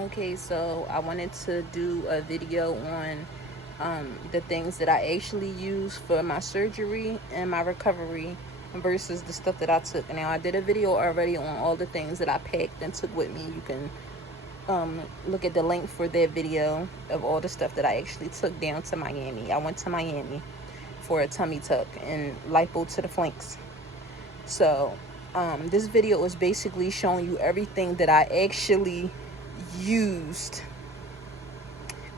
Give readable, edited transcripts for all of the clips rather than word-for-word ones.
Okay, so I wanted to do a video on the things that I actually use for my surgery and my recovery versus the stuff that I took. Now, I did a video already on all the things that I packed and took with me. You can look at the link for that video of all the stuff that I actually took down to Miami. I went to Miami for a tummy tuck and lipo to the flanks. So this video is basically showing you everything that I actually used.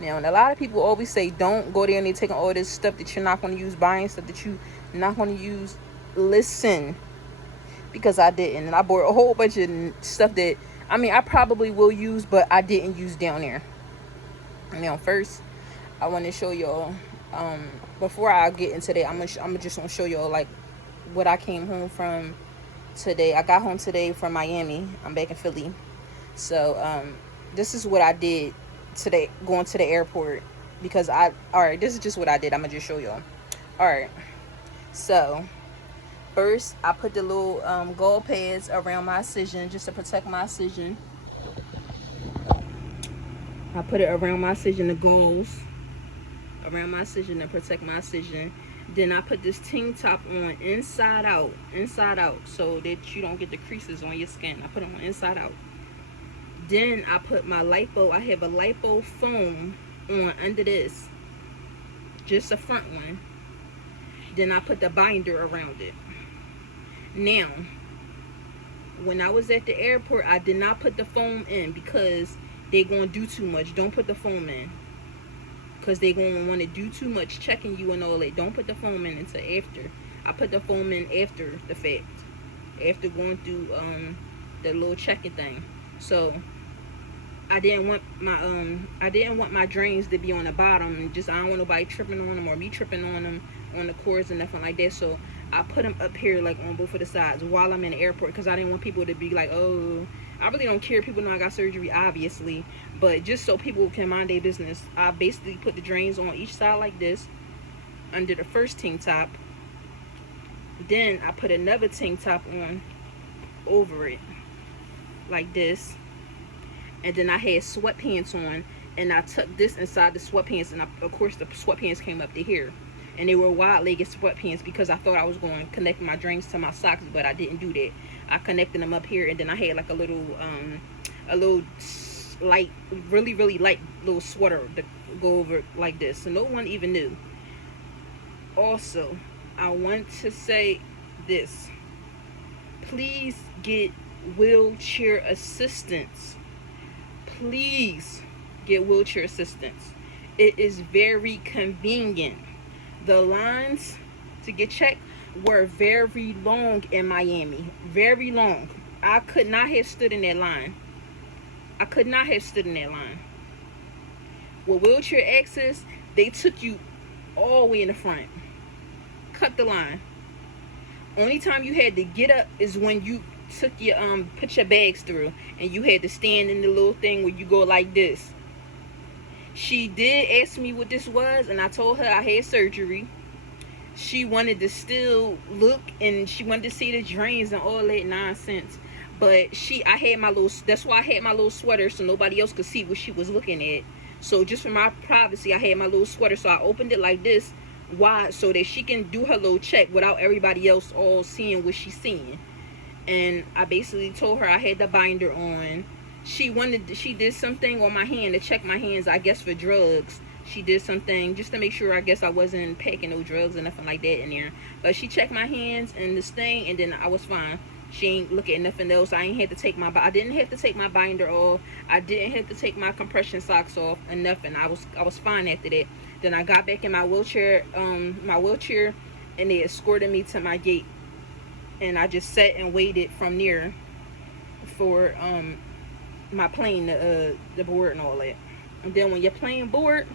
Now, and a lot of people always say don't go there and they're taking all this stuff that you're not going to use, buying stuff that you're not going to use. Listen, because I didn't, and I bought a whole bunch of stuff that I probably will use, but I didn't use down there. Now, first I want to show y'all, before I get into that, I'm just gonna show y'all like what I came home from today. I got home today from Miami. I'm back in Philly. So this is what I did today, going to the airport, because alright, this is just what I did. I'm gonna just show y'all. Alright, so first I put the little gauze pads around my incision just to protect my incision. I put it around my incision, the gauze around my incision to protect my incision. Then I put this tank top on inside out, so that you don't get the creases on your skin. I put it on inside out. Then I put my lipo, I have a lipo foam on under this, just a front one. Then I put the binder around it. Now, when I was at the airport, I did not put the foam in because they're going to do too much. Don't put the foam in, because they're going to want to do too much checking you and all that. Don't put the foam in until after. I put the foam in after the fact, after going through the little checking thing. So I didn't want my drains to be on the bottom, and just I don't want nobody tripping on them or me tripping on them on the cords and nothing like that. So I put them up here, like on both of the sides, while I'm in the airport, because I didn't want people to be like, oh, I really don't care. People know I got surgery, obviously, but just so people can mind their business, I basically put the drains on each side like this, under the first tank top. Then I put another tank top on over it, like this. And then I had sweatpants on, and I tucked this inside the sweatpants, and of course the sweatpants came up to here, and they were wide-legged sweatpants because I thought I was going to connect my drains to my socks, but I didn't do that. I connected them up here, and then I had like a little light, really light little sweater to go over like this, so no one even knew. Also, I want to say this: please get wheelchair assistance. Please get wheelchair assistance. It is very convenient. The lines to get checked were very long in Miami. Very long. I could not have stood in that line. With wheelchair access, they took you all the way in the front. Cut the line. Only time you had to get up is when you took your put your bags through, and you had to stand in the little thing where you go like this. She did ask me what this was, and I told her I had surgery. She wanted to still look, and she wanted to see the drains and all that nonsense, but I had my little, that's why I had my little sweater, so nobody else could see what she was looking at. So just for my privacy, I had my little sweater, so I opened it like this wide so that she can do her little check without everybody else all seeing what she's seeing. And I basically told her I had the binder on. She did something on my hand to check my hands, I guess for drugs. She did something just to make sure, I guess I wasn't packing no drugs or nothing like that in there. But she checked my hands and this thing, and then I was fine. She ain't look at nothing else. I didn't have to take my binder off. I didn't have to take my compression socks off and nothing. I was fine after that. Then I got back in my wheelchair, and they escorted me to my gate. And I just sat and waited from there for my plane to board and all that. And then when your plane board,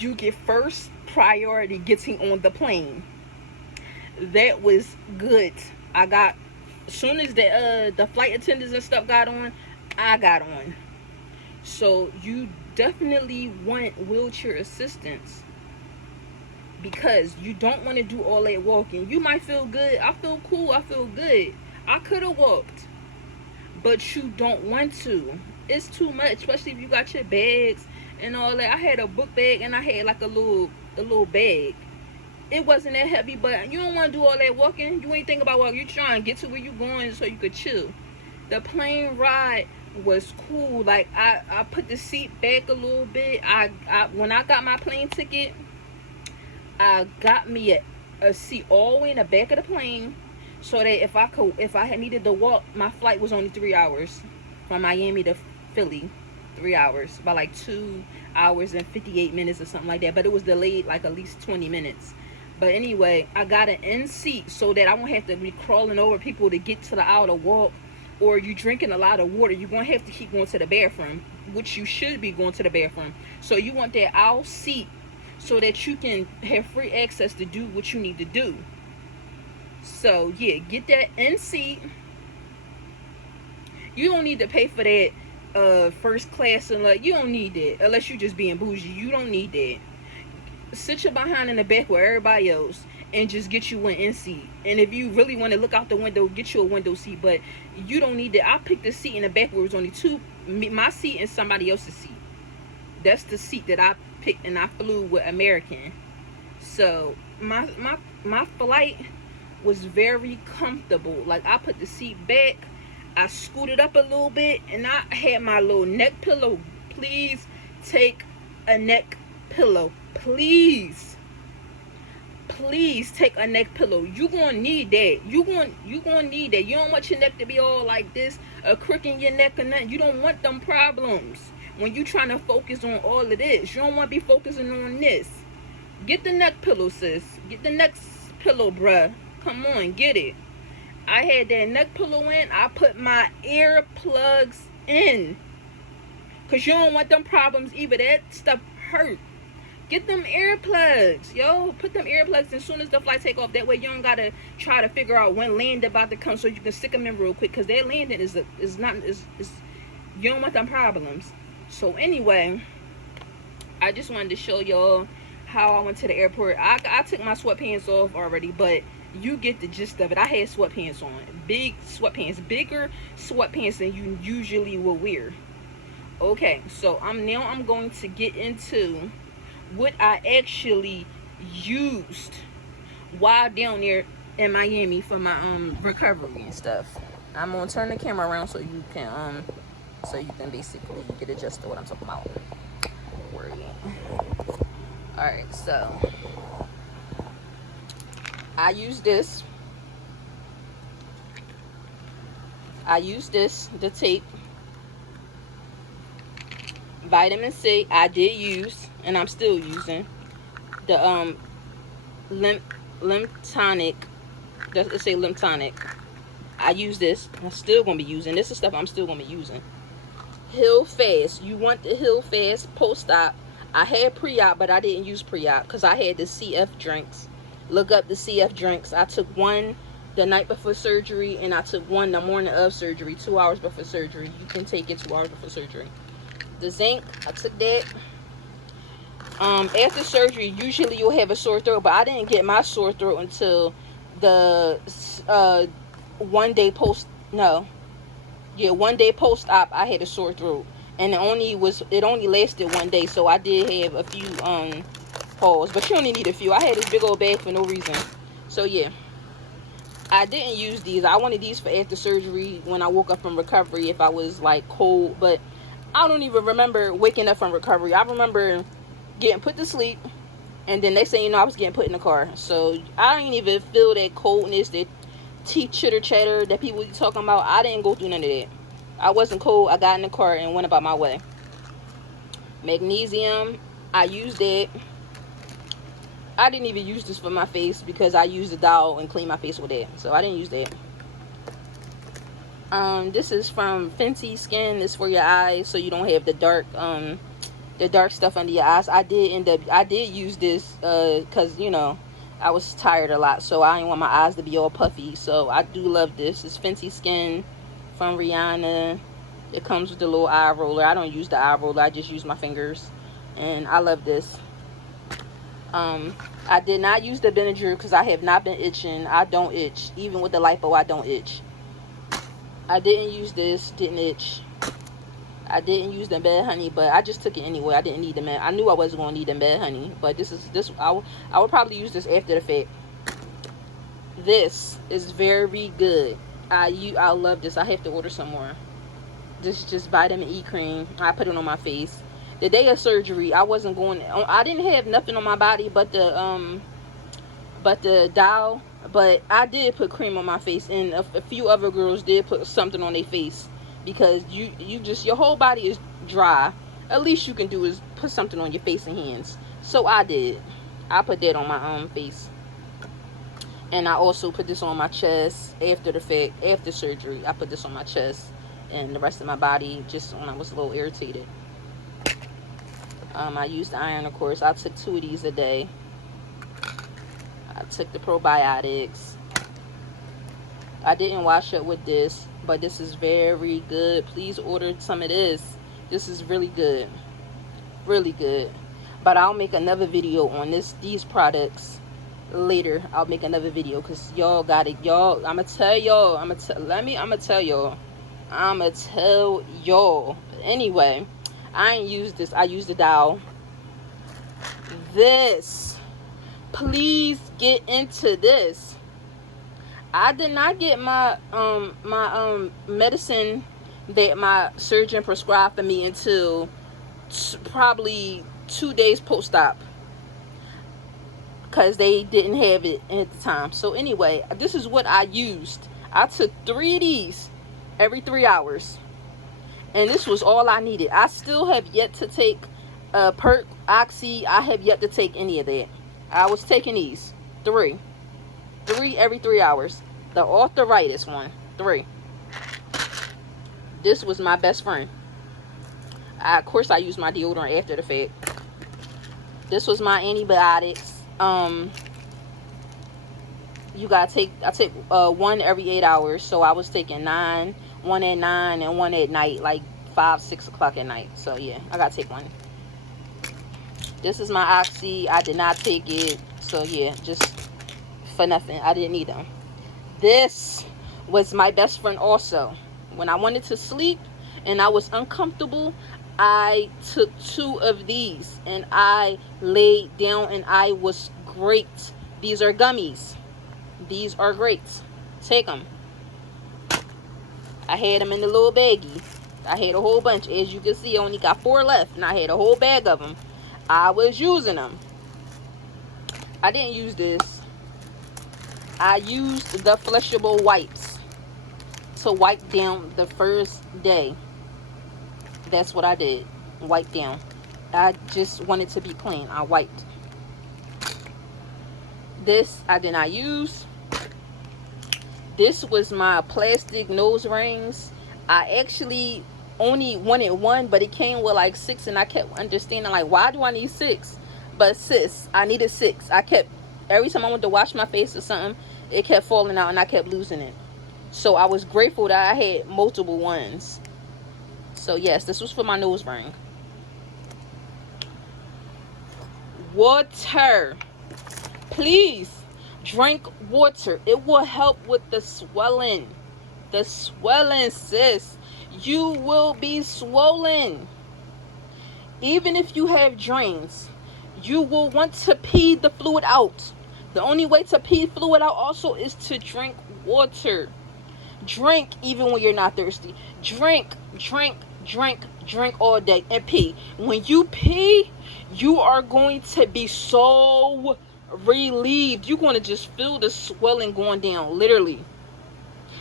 you get first priority getting on the plane. That was good. As soon as the flight attendants and stuff got on, I got on. So you definitely want wheelchair assistance, because you don't want to do all that walking. You might feel good. I feel cool. I feel good. I could have walked, but you don't want to. It's too much, especially if you got your bags and all that. I had a book bag and I had like a little bag. It wasn't that heavy, but you don't want to do all that walking. You ain't think about what you're trying to get to where you going so you could chill. The plane ride was cool. Like I put the seat back a little bit. I when I got my plane ticket, I got me a seat all the way in the back of the plane, so that if I had needed to walk, my flight was only 3 hours from Miami to Philly. 3 hours, about like 2 hours and 58 minutes or something like that, but it was delayed like at least 20 minutes. But anyway, I got an in seat so that I won't have to be crawling over people to get to the aisle to walk, or you drinking a lot of water. You're going to have to keep going to the bathroom, which you should be going to the bathroom. So you want that aisle seat so that you can have free access to do what you need to do. So yeah, get that in seat. You don't need to pay for that first class, and like, you don't need that unless you just being bougie. You don't need that. Sit your behind in the back with everybody else and just get you an in seat. And if you really want to look out the window, get you a window seat. But you don't need that. I picked the seat in the back where it was only my seat and somebody else's seat. That's the seat that I picked, and I flew with American. So my flight was very comfortable. Like, I put the seat back, I scooted up a little bit, and I had my little neck pillow. Please take a neck pillow. Please take a neck pillow. You gonna need that. You gonna need that. You don't want your neck to be all like this, a crick in your neck or nothing. You don't want them problems when you trying to focus on all of this. You don't want to be focusing on this. Get the neck pillow, sis. Get the neck pillow, bruh. Come on, get it. I had that neck pillow in. I put my earplugs in, because you don't want them problems either. That stuff hurt. Get them earplugs, yo. Put them earplugs as soon as the flight take off. That way you don't gotta try to figure out when land about to come, so you can stick them in real quick, because that landing is you don't want them problems. So anyway, I just wanted to show y'all how I went to the airport. I took my sweatpants off already, but you get the gist of it. I had sweatpants on, big sweatpants, bigger sweatpants than you usually will wear. Okay, so I'm going to get into what I actually used while down there in Miami for my recovery and stuff. I'm gonna turn the camera around so you can basically get a gist of what I'm talking about. Alright, so I use this, the tape. Vitamin C, I did use, and I'm still using the Lymph Tonic. Let's say Lymph Tonic. I use this. I'm still gonna be using this. Is stuff I'm still gonna be using. Heal Fast. You want the Heal Fast post-op. I had pre-op, but I didn't use pre-op because I had the CF drinks. Look up the CF drinks. I took one the night before surgery, and I took one the morning of surgery, 2 hours before surgery. You can take it 2 hours before surgery. The zinc, I took that. After surgery, usually you'll have a sore throat, but I didn't get my sore throat until the 1 day post. No, yeah, 1 day post-op. I had a sore throat, and it only lasted 1 day, so I did have a few pause, but you only need a few. I had this big old bag for no reason. So yeah, I didn't use these. I wanted these for after surgery when I woke up from recovery, if I was like cold, but I don't even remember waking up from recovery. I remember getting put to sleep, and then next thing you know, I was getting put in the car. So I didn't even feel that coldness, that teeth chitter chatter that people be talking about. I didn't go through none of that. I wasn't cold. I got in the car and went about my way. Magnesium, I used that. I didn't even use this for my face because I used the dowel and cleaned my face with it. So I didn't use that. This is from Fenty Skin. It's for your eyes, so you don't have the dark stuff under your eyes. I did use this because, you know, I was tired a lot, so I didn't want my eyes to be all puffy. So I do love this. It's Fenty Skin from Rihanna. It comes with the little eye roller. I don't use the eye roller. I just use my fingers, and I love this. I did not use the Benadryl because I have not been itching. I don't itch. Even with the lipo, I don't itch. I didn't use this, didn't itch. I didn't use the bed honey, but I just took it anyway. I didn't need them. I knew I wasn't going to need them bed honey, but I would probably use this after the fact. This is very good. I love this. I have to order some more. This is just vitamin E cream. I put it on my face. The day of surgery, I wasn't going. I didn't have nothing on my body but the dowel. But I did put cream on my face, and a few other girls did put something on their face, because your whole body is dry. At least you can do is put something on your face and hands. So I did. I put that on my face. And I also put this on my chest after the fact, after surgery. I put this on my chest and the rest of my body just when I was a little irritated. I used iron, of course. I took 2 of these a day. I took the probiotics. I didn't wash up with this, but this is very good. Please order some of this. This is really good. Really good. But I'll make another video on these products later. I'll make another video because y'all got it. Y'all, I'ma tell y'all. Anyway, I ain't used this. I used the dowel. This, please get into this. I did not get my medicine that my surgeon prescribed for me until probably 2 days post-op, because they didn't have it at the time. So anyway, this is what I used. I took 3 of these every 3 hours, and this was all I needed. I still have yet to take Perk, Oxy. I have yet to take any of that. I was taking these 3 every 3 hours. The arthritis one, 3. This was my best friend. Of course I used my deodorant after the fact. This was my antibiotics. You gotta take, I take 1 every 8 hours. So I was taking 9, 1 at 9 and 1 at night, like 5, 6 o'clock at night. So yeah, I gotta take 1. This is my Oxy. I did not take it. So yeah, just for nothing. I didn't need them. This was my best friend also. When I wanted to sleep and I was uncomfortable, I took 2 of these and I laid down and I was great. These are gummies. These are great. Take them. I had them in the little baggie. I had a whole bunch. As you can see, I only got 4 left and I had a whole bag of them. I was using them. I didn't use this. I used the flushable wipes to wipe down the first day. That's what I did. Wipe down. I just wanted to be clean. I wiped. This I did not use. This was my plastic nose rings. I actually only wanted 1, but it came with like 6, and I kept understanding like, why do I need 6? But sis, I needed 6. I kept, every time I went to wash my face or something, it kept falling out and I kept losing it. So I was grateful that I had multiple ones. So yes, this was for my nose ring. Water. Please drink water. It will help with the swelling. The swelling, sis. You will be swollen. Even if you have drains, you will want to pee the fluid out. The only way to pee fluid out also is to drink water. Drink even when you're not thirsty. Drink all day and pee. When you pee, you are going to be so relieved. You're going to just feel the swelling going down, literally.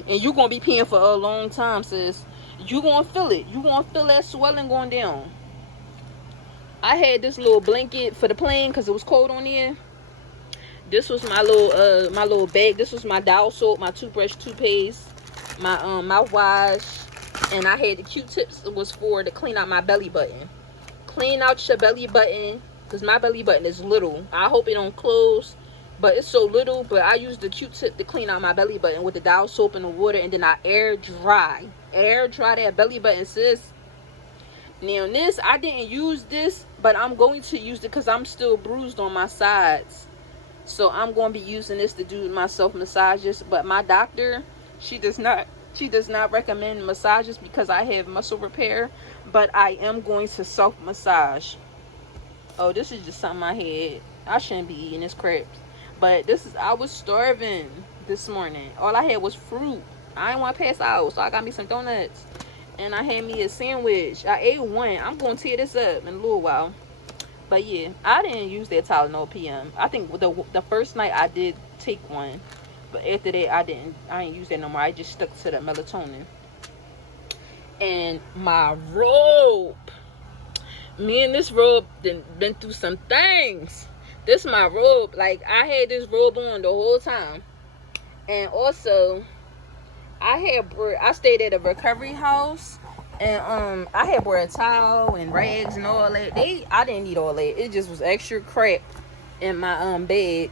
And you're going to be peeing for a long time, sis. You're going to feel it. You're going to feel that swelling going down. I had this little blanket for the plane because it was cold on there. This was my little bag. This was my Dial soap, my toothbrush, toothpaste, my mouthwash, and I had the Q-tips. It was for to clean out my belly button. Clean out your belly button, because my belly button is little. I hope it don't close, but it's so little. But I use the Q-tip to clean out my belly button with the Dial soap and the water, and then I air dry that belly button, sis. Now this, I didn't use this, but I'm going to use it because I'm still bruised on my sides. So I'm going to be using this to do my self massages. But my doctor, she does not She does not recommend massages because I have muscle repair, but I am going to self massage. Oh, this is just something I had. I shouldn't be eating this crap. But I was starving this morning. All I had was fruit. I didn't want to pass out, so I got me some donuts. And I had me a sandwich. I ate one. I'm going to tear this up in a little while. But yeah, I didn't use that Tylenol PM. I think the first night I did take one. But after that, I didn't use that no more. I just stuck to the melatonin. And my robe. Me and this robe been through some things. This my robe. Like, I had this robe on the whole time. And also, I stayed at a recovery house. And I had brought a towel and rags and all that. I didn't need all that. It just was extra crap in my bag.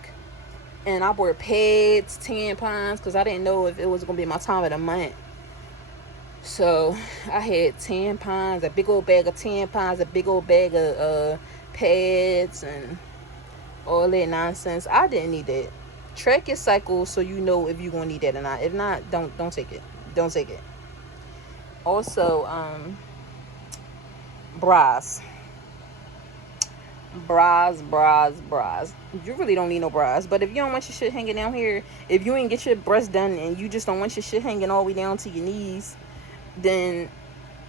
And I bought pads, tampons, because I didn't know if it was going to be my time of the month. So I had tampons, a big old bag of tampons, a big old bag of pads, and all that nonsense. I didn't need that. Track your cycle so you know if you're going to need that or not. If not, don't take it. Don't take it. Also, bras. You really don't need no bras. But if you don't want your shit hanging down here, if you ain't get your breasts done and you just don't want your shit hanging all the way down to your knees, then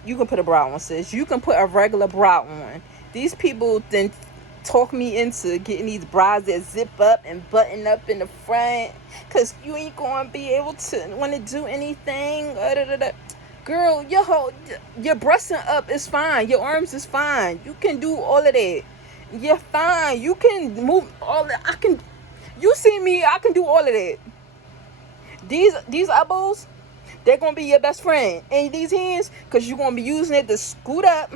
you can put a bra on, sis. You can put a regular bra on. These people then talk me into getting these bras that zip up and button up in the front, because you ain't gonna be able to want to do anything. Girl, your breasts up is fine. Your arms is fine. You can do all of that. You're fine. You can move all that. You see me, I can do all of that. These elbows, they're going to be your best friend. And these hands, because you're going to be using it to scoot up,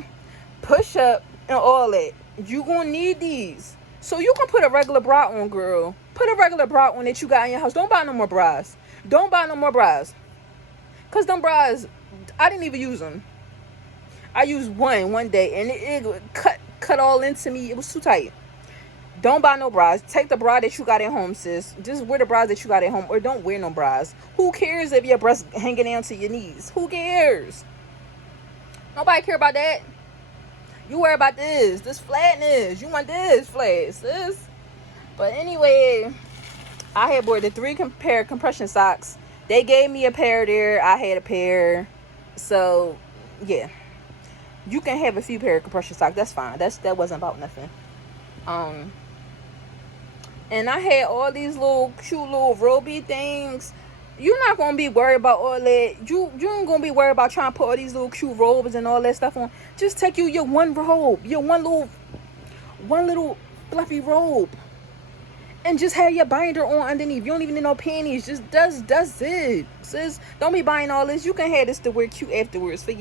push up, and all that. You're going to need these. So you can put a regular bra on, girl. Put a regular bra on that you got in your house. Don't buy no more bras. Don't buy no more bras. Because them bras, I didn't even use them. I used one day, and it cut all into me. It was too tight. Don't buy no bras. Take the bra that you got at home, sis. Just wear the bras that you got at home, or don't wear no bras. Who cares if your breasts hanging down to your knees? Who cares? Nobody care about that. You worry about this flatness. You want this flat, sis. But anyway, I had bought the 3 pair of compression socks. They gave me a pair there. I had a pair. So yeah, you can have a few pair of compression socks. That's fine. That wasn't about nothing. And I had all these little cute little roby things. You're not gonna be worried about all that. You ain't gonna be worried about trying to put all these little cute robes and all that stuff on. Just take your one robe, your one little fluffy robe, and just have your binder on underneath. You don't even need no panties. Just does it, sis. Don't be buying all this. You can have this to wear cute afterwards for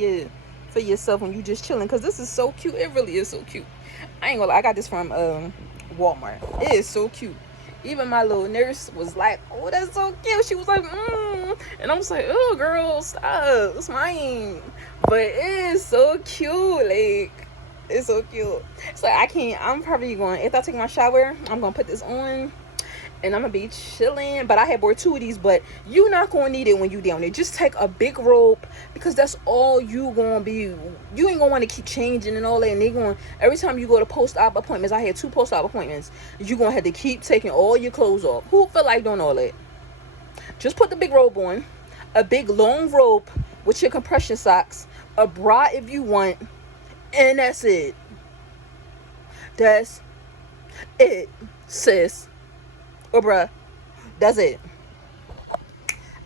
yourself when you just chilling. Cause this is so cute. It really is so cute. I ain't gonna lie. I got this from Walmart. It is so cute. Even my little nurse was like, "Oh, that's so cute." She was like, and I was like, "Oh, girl, stop. It's mine." But it is so cute. Like, it's so cute. So I'm probably going, if I take my shower, I'm gonna put this on and I'm gonna be chilling. But I had bought 2 of these, but you're not gonna need it when you down there. Just take a big rope, because that's all you gonna be. You ain't gonna want to keep changing and all that. And they going, every time you go to post-op appointments, I had 2 post-op appointments, you gonna have to keep taking all your clothes off. Who feel like doing all that? Just put the big robe on, a big long rope with your compression socks, a bra if you want, and that's it. That's it, sis. Or bruh, that's it.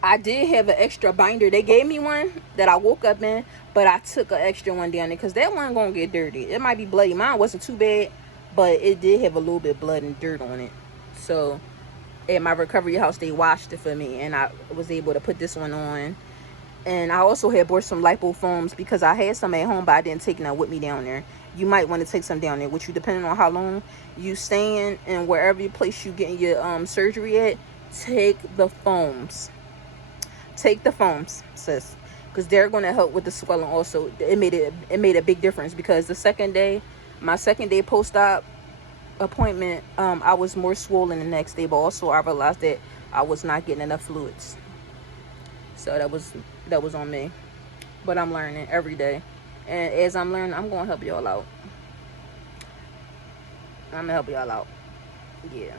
I did have an extra binder. They gave me one that I woke up in, but I took an extra one down there because that one gonna get dirty. It might be bloody. Mine wasn't too bad, but it did have a little bit of blood and dirt on it. So at my recovery house, they washed it for me, and I was able to put this one on. And I also had bought some lipo foams because I had some at home, but I didn't take none with me down there. You might want to take some down there, which you, depending on how long you staying and wherever place you getting your surgery at, take the foams. Take the foams, sis, because they're going to help with the swelling also. It made a big difference, because my second day post-op appointment, I was more swollen the next day, but also I realized that I was not getting enough fluids. So that was that was on me. But I'm learning every day. And as I'm learning, I'm going to help y'all out. I'm going to help y'all out. Yeah.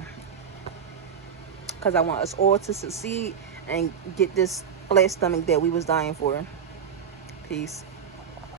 Because I want us all to succeed and get this flat stomach that we was dying for. Peace.